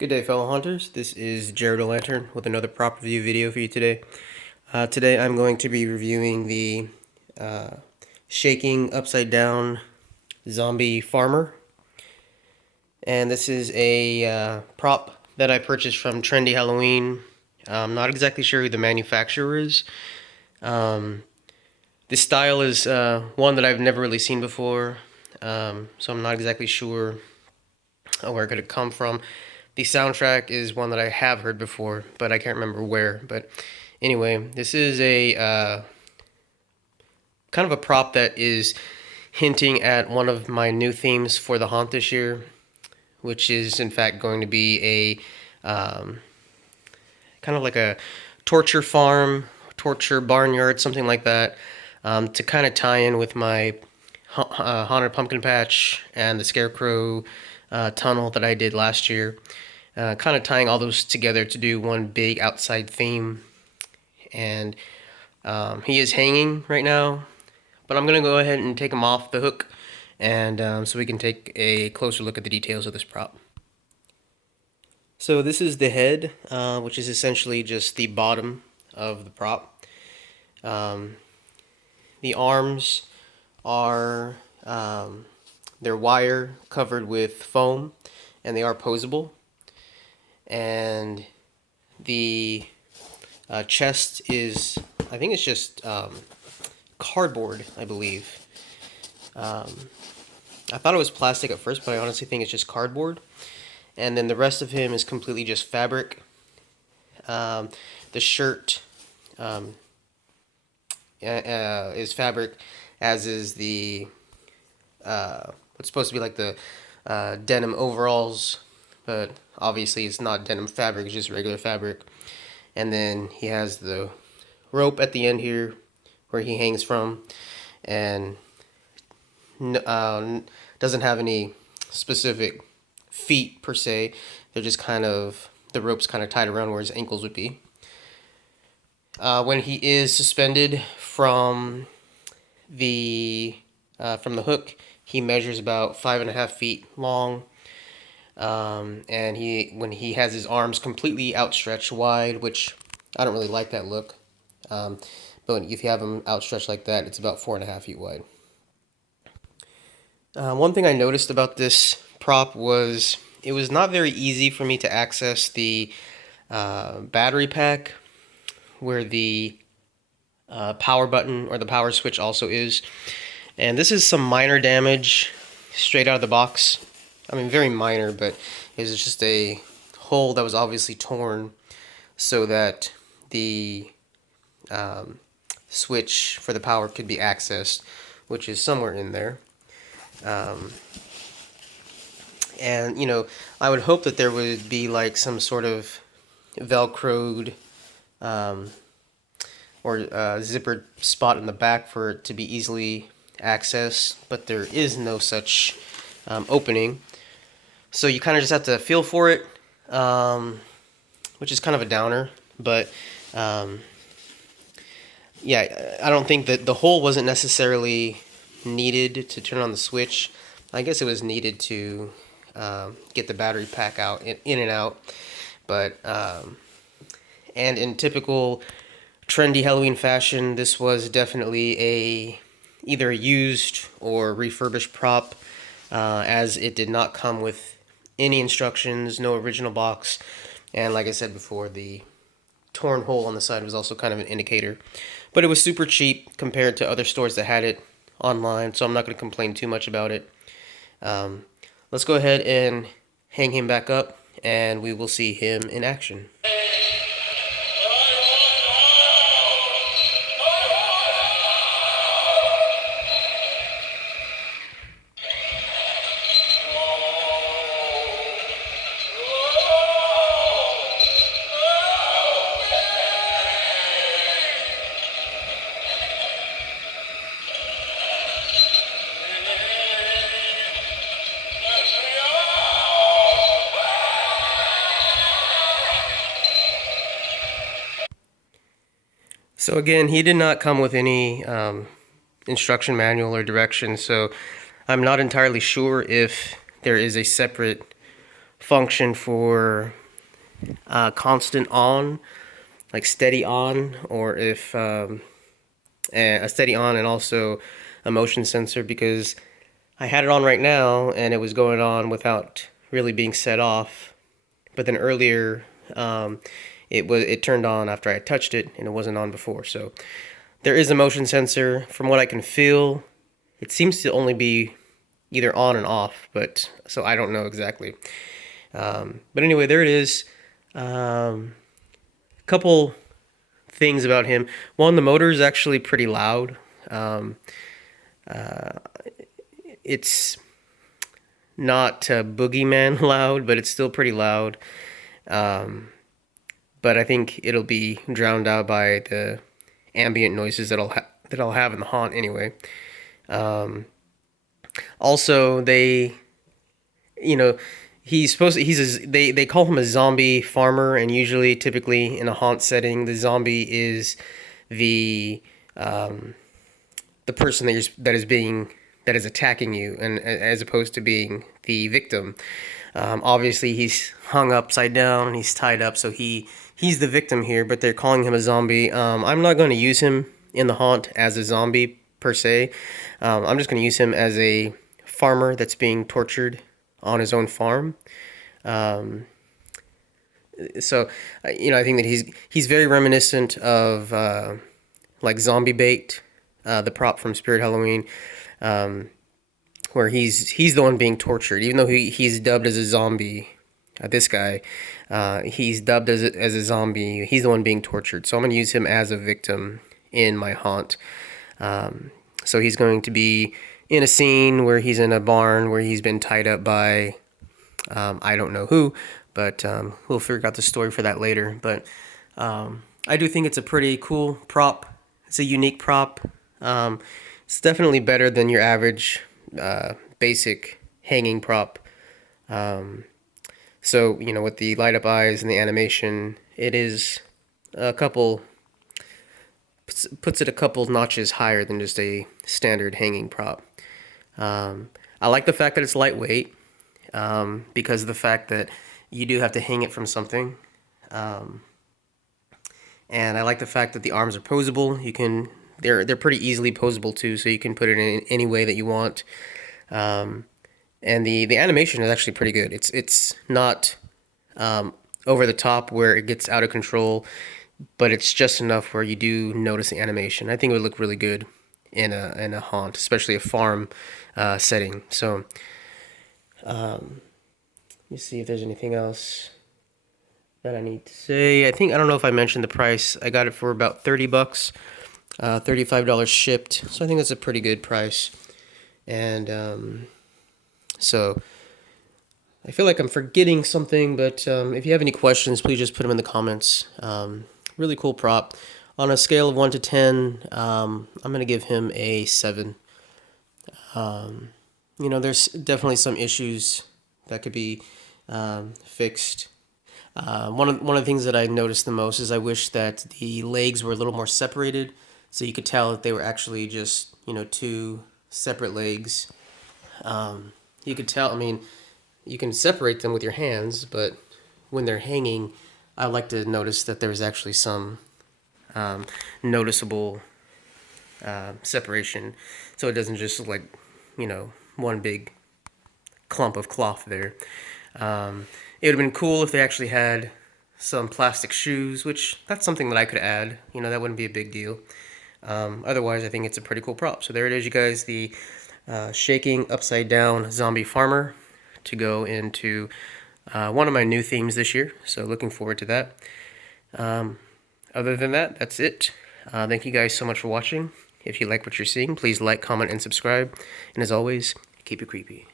Good day, fellow hunters. This is Jared O'Lantern with another prop review video for you today. Today I'm going to be reviewing the Shaking Upside Down Zombie Farmer. And this is a prop that I purchased from Trendy Halloween. I'm not exactly sure who the manufacturer is. This style is one that I've never really seen before, so I'm not exactly sure where it could have come from. The soundtrack is one that I have heard before, but I can't remember where. But anyway, this is a kind of a prop that is hinting at one of my new themes for the haunt this year, which is in fact going to be a kind of like a torture farm, torture barnyard, something like that, to kind of tie in with my Haunted Pumpkin Patch and the Scarecrow tunnel that I did last year. Kind of tying all those together to do one big outside theme. And he is hanging right now, but I'm going to go ahead and take him off the hook, and so we can take a closer look at the details of this prop. So this is the head, which is essentially just the bottom of the prop. The arms are they're wire covered with foam, and they are posable. And the chest is, I think it's just cardboard, I believe. I thought it was plastic at first, but I honestly think it's just cardboard. And then the rest of him is completely just fabric. The shirt is fabric, as is the what's supposed to be like the denim overalls, but obviously it's not denim fabric, it's just regular fabric. And then he has the rope at the end here where he hangs from, and doesn't have any specific feet per se. They're just kind of, the rope's kind of tied around where his ankles would be. When he is suspended from the hook, he measures about 5.5 feet long. And when he has his arms completely outstretched wide, which I don't really like that look. But if you have them outstretched like that, it's about 4.5 feet wide. One thing I noticed about this prop was it was not very easy for me to access the battery pack where the power button or the power switch also is. And this is some minor damage straight out of the box. I mean, very minor, but it was just a hole that was obviously torn so that the switch for the power could be accessed, which is somewhere in there. And, you know, I would hope that there would be like some sort of velcroed or zippered spot in the back for it to be easily accessed, but there is no such opening. So you kind of just have to feel for it, which is kind of a downer. But yeah, I don't think that the hole wasn't necessarily needed to turn on the switch. I guess it was needed to get the battery pack out, in and out. But and in typical trendy Halloween fashion, this was definitely either a used or refurbished prop, as it did not come with any instructions, no original box, and like I said before, the torn hole on the side was also kind of an indicator. But it was super cheap compared to other stores that had it online, so I'm not going to complain too much about it. Let's go ahead and hang him back up, and we will see him in action. So again, he did not come with any instruction manual or directions, so I'm not entirely sure if there is a separate function for constant on, like steady on, or if a steady on and also a motion sensor, because I had it on right now and it was going on without really being set off. But then earlier, it turned on after I touched it and it wasn't on before. So there is a motion sensor. From what I can feel, it seems to only be either on and off, but so I don't know exactly. But anyway, there it is. Couple things about him. One, the motor is actually pretty loud. It's not boogeyman loud, but it's still pretty loud. But I think it'll be drowned out by the ambient noises that I'll have in the haunt anyway. Also, they, you know, they call him a zombie farmer, and usually, typically in a haunt setting, the zombie is the person that is attacking you, and as opposed to being the victim. Obviously, he's hung upside down, he's tied up, so he's the victim here. But they're calling him a zombie. I'm not going to use him in the haunt as a zombie per se. I'm just going to use him as a farmer that's being tortured on his own farm. So, I think that he's very reminiscent of like Zombie Bait, the prop from Spirit Halloween, where he's the one being tortured, even though he's dubbed as a zombie. This guy, he's dubbed as a zombie. He's the one being tortured. So I'm going to use him as a victim in my haunt. So he's going to be in a scene where he's in a barn where he's been tied up by I don't know who, but we'll figure out the story for that later. But I do think it's a pretty cool prop. It's a unique prop. It's definitely better than your average basic hanging prop. So, with the light up eyes and the animation, it is puts it a couple notches higher than just a standard hanging prop. I like the fact that it's lightweight, because of the fact that you do have to hang it from something. And I like the fact that the arms are posable. They're pretty easily posable too, so you can put it in any way that you want. And the animation is actually pretty good. It's not over the top where it gets out of control, but it's just enough where you do notice the animation. I think it would look really good in a haunt, especially a farm setting. So let me see if there's anything else that I need to say. I don't know if I mentioned the price. I got it for about $30, $35 shipped. So I think that's a pretty good price. And so I feel like I'm forgetting something, but if you have any questions, please just put them in the comments. Really cool prop. On a scale of 1 to 10, I'm going to give him a 7. There's definitely some issues that could be fixed. One of the things that I noticed the most is I wish that the legs were a little more separated, so you could tell that they were actually just two separate legs. You could tell. I mean, you can separate them with your hands, but when they're hanging, I like to notice that there's actually some noticeable separation, so it doesn't just look like one big clump of cloth there. It would have been cool if they actually had some plastic shoes, which that's something that I could add. That wouldn't be a big deal. Otherwise, I think it's a pretty cool prop. So there it is, you guys, the shaking upside down zombie farmer to go into one of my new themes this year. So looking forward to that. Other than that, that's it. Thank you guys so much for watching. If you like what you're seeing, please like, comment, and subscribe. And as always, keep it creepy.